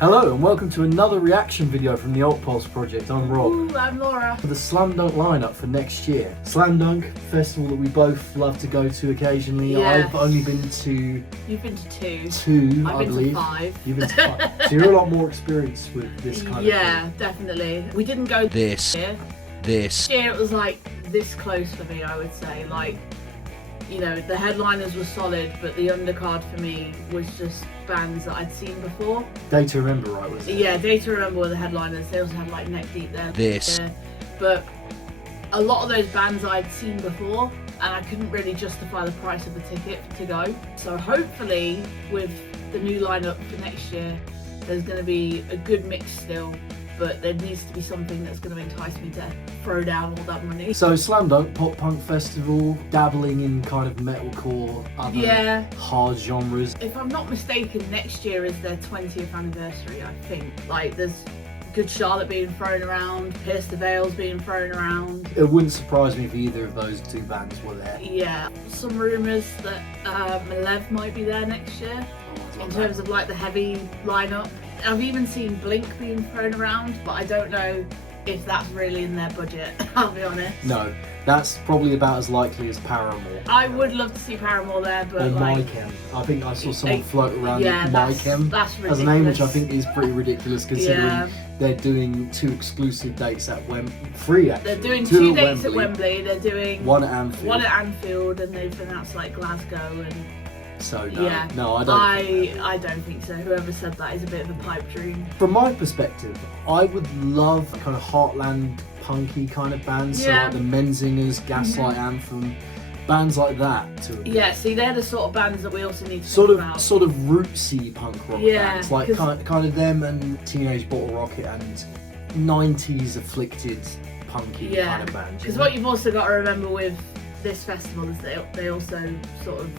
Hello and welcome to another reaction video from the Alt Pulse project. I'm Rob. Ooh, I'm Laura. For the Slam Dunk lineup for next year. Slam Dunk, festival that we both love to go to occasionally. Yes. I've only been to... You've been to two. Two, I've I been believe. to 5. You've been to 5. So you're a lot more experienced with this kind of Yeah, thing. definitely. We didn't go This year. This Year it was like this close for me, I would say. Like, you know, the headliners were solid, but the undercard for me was just bands that I'd seen before. Day to Remember, right? Was it? Yeah, Day to Remember were the headliners. They also had like Neck Deep there. This. But a lot of those bands I'd seen before, and I couldn't really justify the price of the ticket to go. So hopefully with the new lineup for next year, there's going to be a good mix still, but there needs to be something that's going to entice me to throw down all that money. So Slam Dunk, pop punk festival, dabbling in kind of metalcore, other hard genres. If I'm not mistaken, next year is their 20th anniversary, I think. Like, there's Good Charlotte being thrown around, Pierce the Veil's being thrown around. It wouldn't surprise me if either of those two bands were there. Yeah, some rumours that Malev might be there next year in terms of like the heavy lineup. I've even seen Blink being thrown around, but I don't know if that's really in their budget, I'll be honest. No, that's probably about as likely as Paramore. I would love to see Paramore there, but or like... MyChem. I think I saw someone float around that's MyChem ridiculous. as a name, which I think is pretty ridiculous considering they're doing 2 exclusive dates at Wembley. They're doing 2 dates at Wembley, they're doing one at Anfield. One at Anfield, and they've announced like Glasgow and... So no, I don't think so. Whoever said that is a bit of a pipe dream. From my perspective, I would love kind of heartland punky kind of bands, so like the Menzingers, Gaslight Anthem, bands like that. Yeah, see, they're the sort of bands that we also need to sort think of about. sort of rootsy punk rock bands, like kind of them and Teenage Bottle Rocket and 90s afflicted punky kind of bands. Because what you've also got to remember with this festival is they also sort of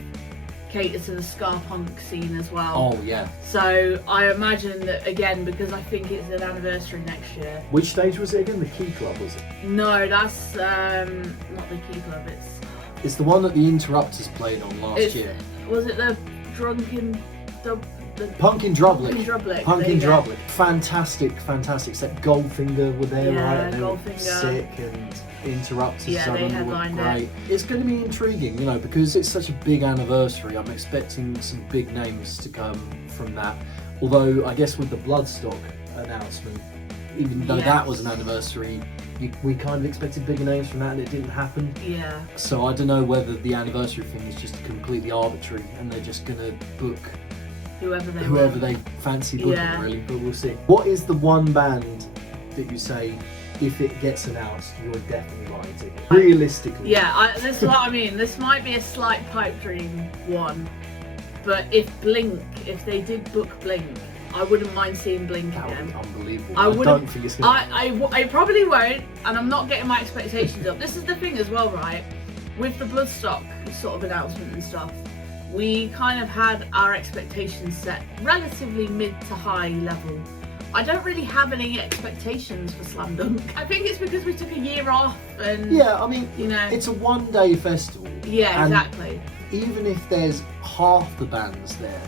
cater to the ska punk scene as well. Oh yeah. So I imagine that again, because I think it's an anniversary next year. Which stage was it again? The Key Club, was it? No, that's not the Key Club. It's the one that the Interrupters played on last year. Was it the Drunken Dub? Punkin' Drublic. Punkin' Drublic. Fantastic set. Goldfinger were there, right? They were Goldfinger. Sick, and Interrupters. Yeah, they headlined great. It's going to be intriguing, you know, because it's such a big anniversary. I'm expecting some big names to come from that. Although I guess with the Bloodstock announcement, even though that was an anniversary, we kind of expected bigger names from that, and it didn't happen. Yeah. So I don't know whether the anniversary thing is just completely arbitrary, and they're just going to book whoever they fancy booking, really, but we'll see. What is the one band that you say, if it gets announced, you're definitely buying a ticket? Realistically. Yeah, this is what I mean. This might be a slight pipe dream one, but if they did book Blink, I wouldn't mind seeing Blink That again. would be unbelievable. I don't think it's going to... I probably won't, and I'm not getting my expectations up. This is the thing as well, right? With the Bloodstock sort of announcement and stuff, we kind of had our expectations set relatively mid to high level. I don't really have any expectations for Slam Dunk. I think it's because we took a year off and... Yeah, I mean, you know, it's a one-day festival. Yeah, exactly. Even if there's half the bands there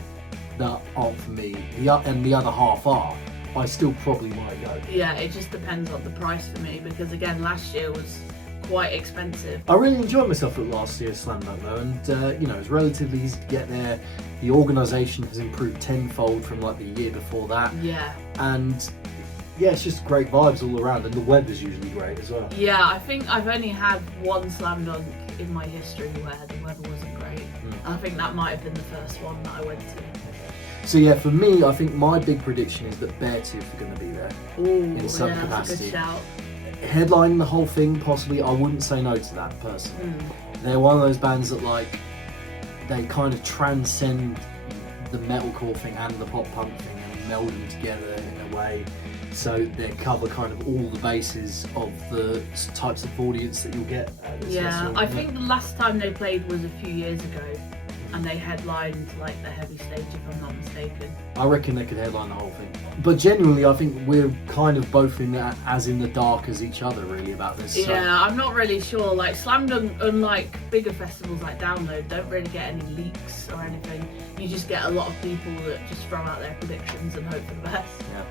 that aren't for me, and the other half are, I still probably might go. Yeah, it just depends on the price for me, because again, last year was quite expensive. I really enjoyed myself at last year's Slam Dunk though, and you know, it was relatively easy to get there. The organisation has improved tenfold from like the year before that. Yeah. And yeah, it's just great vibes all around, and the weather's usually great as well. Yeah, I think I've only had one Slam Dunk in my history where the weather wasn't great. I think that might have been the first one that I went to. So yeah, for me, I think my big prediction is that Beartooth are going to be there. Ooh, in some yeah, capacity. that's a good shout. Headlining the whole thing, possibly, I wouldn't say no to that personally. They're one of those bands that like, they kind of transcend the metalcore thing and the pop punk thing and meld them together in a way, so they cover kind of all the bases of the types of audience that you'll get at this festival. I think the last time they played was a few years ago, and they headlined like the heavy stage, if I'm not mistaken. I reckon they could headline the whole thing. But genuinely, I think we're kind of both in the dark as each other, really, about this. So. Yeah, I'm not really sure. Like Slam Dunk, unlike bigger festivals like Download, don't really get any leaks or anything. You just get a lot of people that just throw out their predictions and hope for the best. Yeah.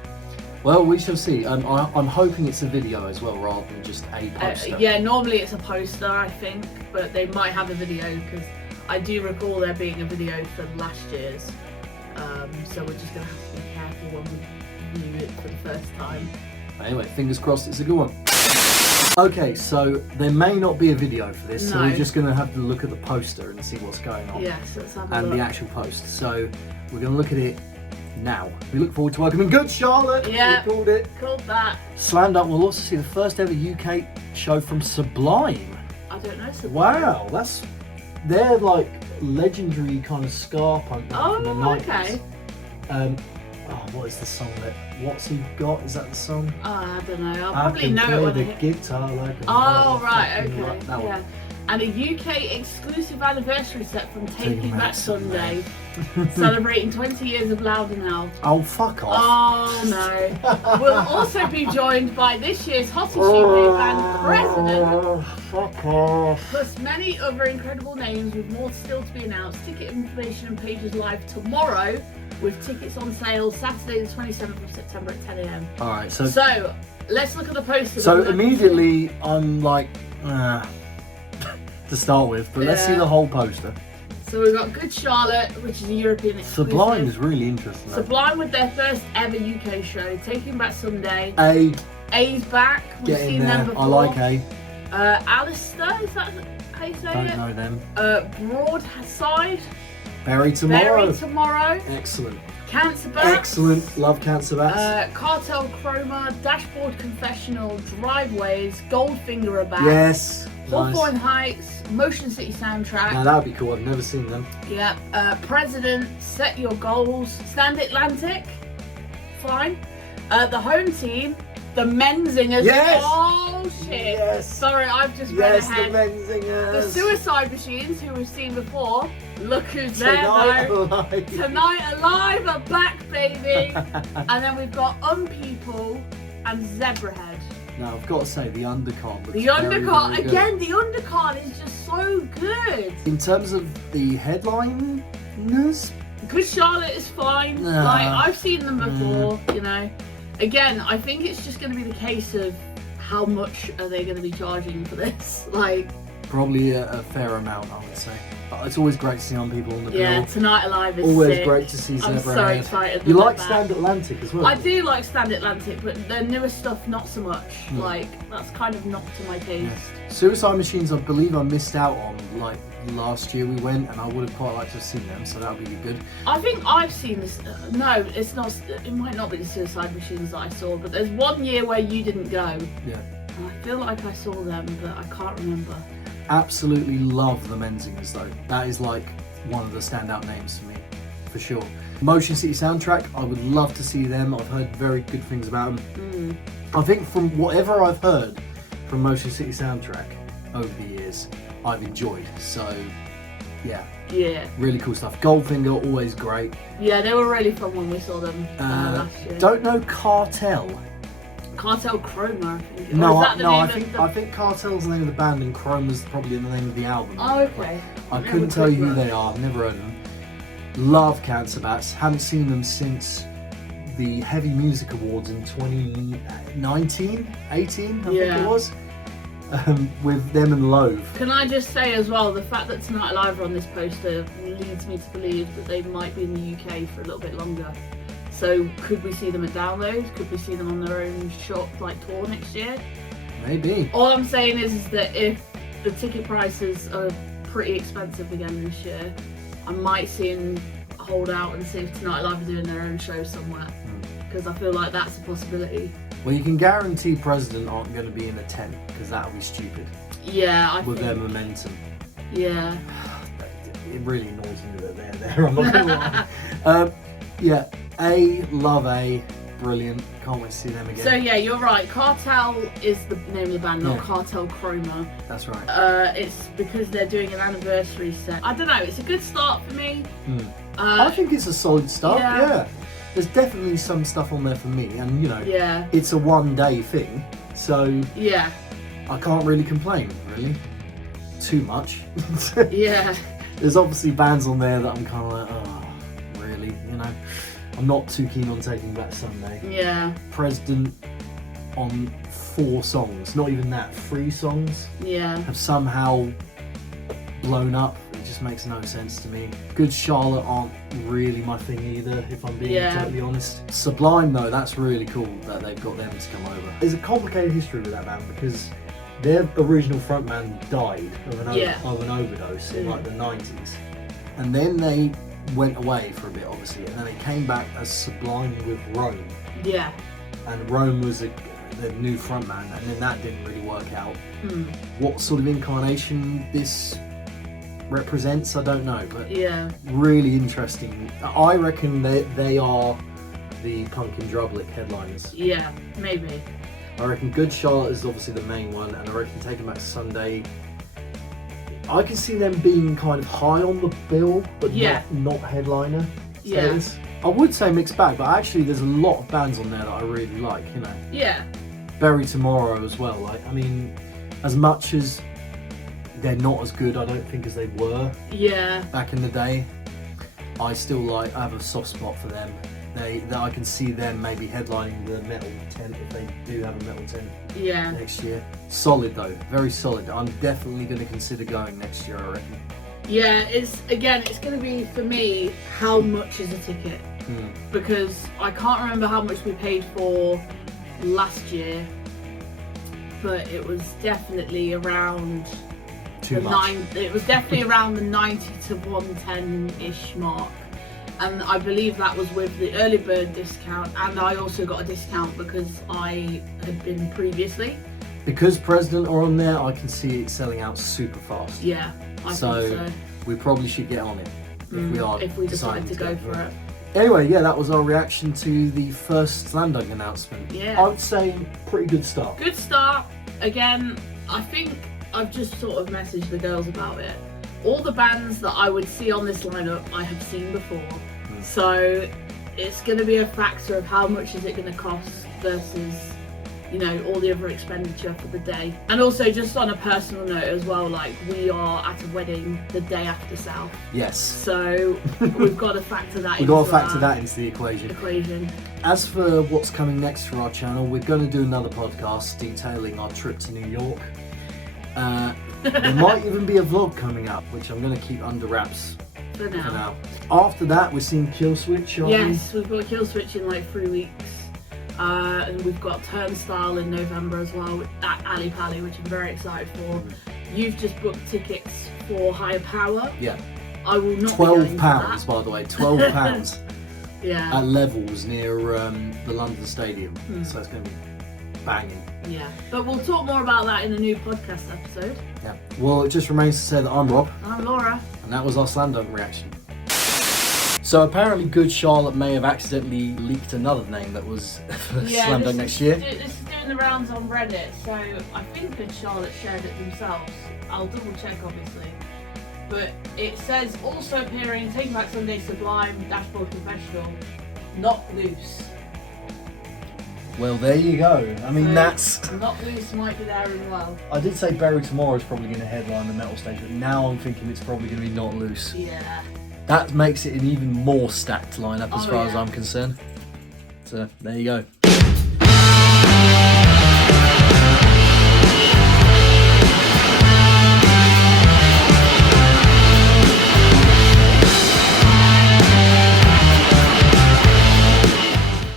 Well, we shall see. I'm hoping it's a video as well, rather than just a poster. Yeah, normally it's a poster, I think, but they might have a video because I do recall there being a video for last year's. So we're just going to have to be careful when we view it for the first time. Anyway, fingers crossed it's a good one. Okay, so there may not be a video for this, so we're just going to have to look at the poster and see what's going on. Yes, let's have a and look. The actual post. So we're going to look at it now. We look forward to welcoming Good Charlotte. Yeah, we called it. Called that. Slammed Up. We'll also see the first ever UK show from Sublime. I don't know Sublime. Wow, they're like legendary kind of ska punk from the 90s. Okay. What is the song that What's He Got? Is that the song? Oh, I don't know. I'll probably know it when the guitar like a right, okay. Like that yeah. one. And a UK exclusive anniversary set from Taking Back Sunday, celebrating 20 years of Louder Now. Oh, fuck off. Oh, no. We'll also be joined by this year's hottest UK band, President. Fuck off. Plus many other incredible names with more still to be announced. Ticket information and pages live tomorrow, with tickets on sale Saturday the 27th of September at 10 a.m. Alright, so let's look at the poster. So immediately I'm like, to start with, but let's see the whole poster. So we've got Good Charlotte, which is a European exclusive. Sublime is really interesting though. Sublime with their first ever UK show, Taking Back Sunday. A's back, we've seen them before. I like A. Alistair, is that how you say Don't know them. Broadside. Bury Tomorrow. Excellent. Excellent. Cancer Bats. Excellent. Love Cancer Bats. Cartel Chroma, Dashboard Confessional, Driveways, Goldfinger are back. Yes. Hawthorne Nice. Heights, Motion City soundtrack. Now that would be cool. I've never seen them. Yeah. President, Set Your Goals, Stand Atlantic. Fine. The home team, the Menzingers. Yes. Oh shit. Yes. Sorry, I've just read ahead. The Menzingers. The Suicide Machines, who we've seen before. Look who's there Tonight though. Alive. Tonight Alive are back, baby. And then we've got People and Zebrahead. Now I've got to say the undercard looks The very, undercard, very good. again, the undercard is just so good. In terms of the headliners, Good Charlotte is fine. Nah. Like, I've seen them before, you know. Again, I think it's just going to be the case of how much are they going to be charging for this. Like, probably a fair amount, I would say. But it's always great to see People on the bill. yeah, Tonight Alive is Always sick. great to see I'm Zebra. so excited. You that like they're Stand back. Atlantic as well? I do like Stand Atlantic, but their newer stuff not so much. Mm. Like, that's kind of not to my taste. Yeah. Suicide Machines, I believe I missed out on. Like last year we went, and I would have quite liked to have seen them, so that would be good. I think I've seen this. No, it's not. It might not be the Suicide Machines that I saw, but there's one year where you didn't go. Yeah. And I feel like I saw them, but I can't remember. Absolutely love the Menzingers though. That is like one of the standout names for me, for sure. Motion City soundtrack, I would love to see them. I've heard very good things about them. I think from whatever I've heard from Motion City soundtrack over the years, I've enjoyed. So, yeah. Yeah. Really cool stuff. Goldfinger, always great. Yeah, they were really fun when we saw them last year. Don't know Cartel. Cartel Chroma, I think. No, Or is that the I name think of I think Cartel's the name of the band and Chroma's probably the name of the album. Oh, okay. I couldn't tell you who they are. Never heard of them. Love Cancer Bats. Haven't seen them since the Heavy Music Awards in 2019, 18, I think it was. With them and Loathe. Can I just say as well, the fact that Tonight Alive are on this poster leads me to believe that they might be in the UK for a little bit longer. So could we see them at Download? Could we see them on their own shop tour next year? Maybe. All I'm saying is that if the ticket prices are pretty expensive again this year, I might see them hold out and see if Tonight Alive are doing their own show somewhere. Because I feel like that's a possibility. Well, you can guarantee President aren't going to be in a tent because that would be stupid. Yeah, I with think. their momentum. Yeah. It really annoys me that they're there. I'm not going to lie. Yeah, love A, brilliant. Can't wait to see them again. So yeah, you're right. Cartel is the name of the band, not Yeah. Cartel Chroma. That's right. It's because they're doing an anniversary set. I don't know. It's a good start for me. I think it's a solid start. yeah. Yeah. There's definitely some stuff on there for me, and you know, Yeah. it's a one-day thing, so Yeah. I can't really complain. Really, too much. Yeah. There's obviously bands on there that I'm kind of like, oh, really? You know, I'm not too keen on Taking Back Sunday. Yeah. President on 4 songs, not even that, 3 songs Yeah. have somehow blown up. It just makes no sense to me. Good Charlotte aren't really my thing either, if I'm being totally honest. Sublime though, that's really cool that they've got them to come over. There's a complicated history with that band because their original frontman died of an overdose in like the 90s, and then they went away for a bit, obviously, and then they came back as Sublime with Rome. Yeah. And Rome was the new frontman, and then that didn't really work out. What sort of incarnation this represents, I don't know, but Yeah. really interesting. I reckon they are the Pumpkin Drublick headliners. Yeah. Maybe. I reckon Good Charlotte is obviously the main one, and I reckon Taking Back Sunday, I can see them being kind of high on the bill, but not headliner status. I would say mixed bag, but actually there's a lot of bands on there that I really like, you know. Yeah. Bury Tomorrow as well. Like, I mean, as much as they're not as good, I don't think, as they were back in the day, I have a soft spot for them. I can see them maybe headlining the metal tent if they do have a metal tent next year. Solid though, very solid. I'm definitely going to consider going next year, I reckon. Yeah, it's going to be, for me, how much is a ticket? Because I can't remember how much we paid for last year, but it was definitely around it was definitely around the 90 to 110-ish mark. And I believe that was with the early bird discount, and I also got a discount because I had been previously. Because President are on there, I can see it selling out super fast. Yeah, I think so. We probably should get on it if we decide to go for it. Anyway, yeah, that was our reaction to the first Slam Dunk announcement. Yeah. I would say pretty good start. Good start. Again, I think I've just sort of messaged the girls about it. All the bands that I would see on this lineup I have seen before. So it's going to be a factor of how much is it going to cost versus, you know, all the other expenditure for the day. And also, just on a personal note as well, like, we are at a wedding the day after South. Yes. So we've got to factor that into the equation. As for what's coming next for our channel, we're going to do another podcast detailing our trip to New York. There might even be a vlog coming up, which I'm going to keep under wraps for now. After that, we're seeing Killswitch, aren't we? Yes, we've got Killswitch in like 3 weeks. And we've got Turnstile in November as well at Ali Pali, which I'm very excited for. You've just booked tickets for Higher Power. Yeah. I will not £12, by the way, £12 yeah. at Levels near the London Stadium. So it's going to be banging. Yeah, but we'll talk more about that in a new podcast episode. Yeah. Well, it just remains to say that I'm Rob. I'm Laura. And that was our Slam Dunk reaction. So apparently Good Charlotte may have accidentally leaked another name that was for Slam Dunk next year. This is doing the rounds on Reddit, so I think Good Charlotte shared it themselves. I'll double check, obviously. But it says, also appearing Taking Back Sunday, Sublime, Dashboard Confessional, Not Loose. Well, there you go. I mean, that's... Not Loose might be there as well. I did say Bury Tomorrow is probably going to headline the metal stage, but now I'm thinking it's probably going to be Not Loose. Yeah. That makes it an even more stacked lineup as far as I'm concerned. So, there you go.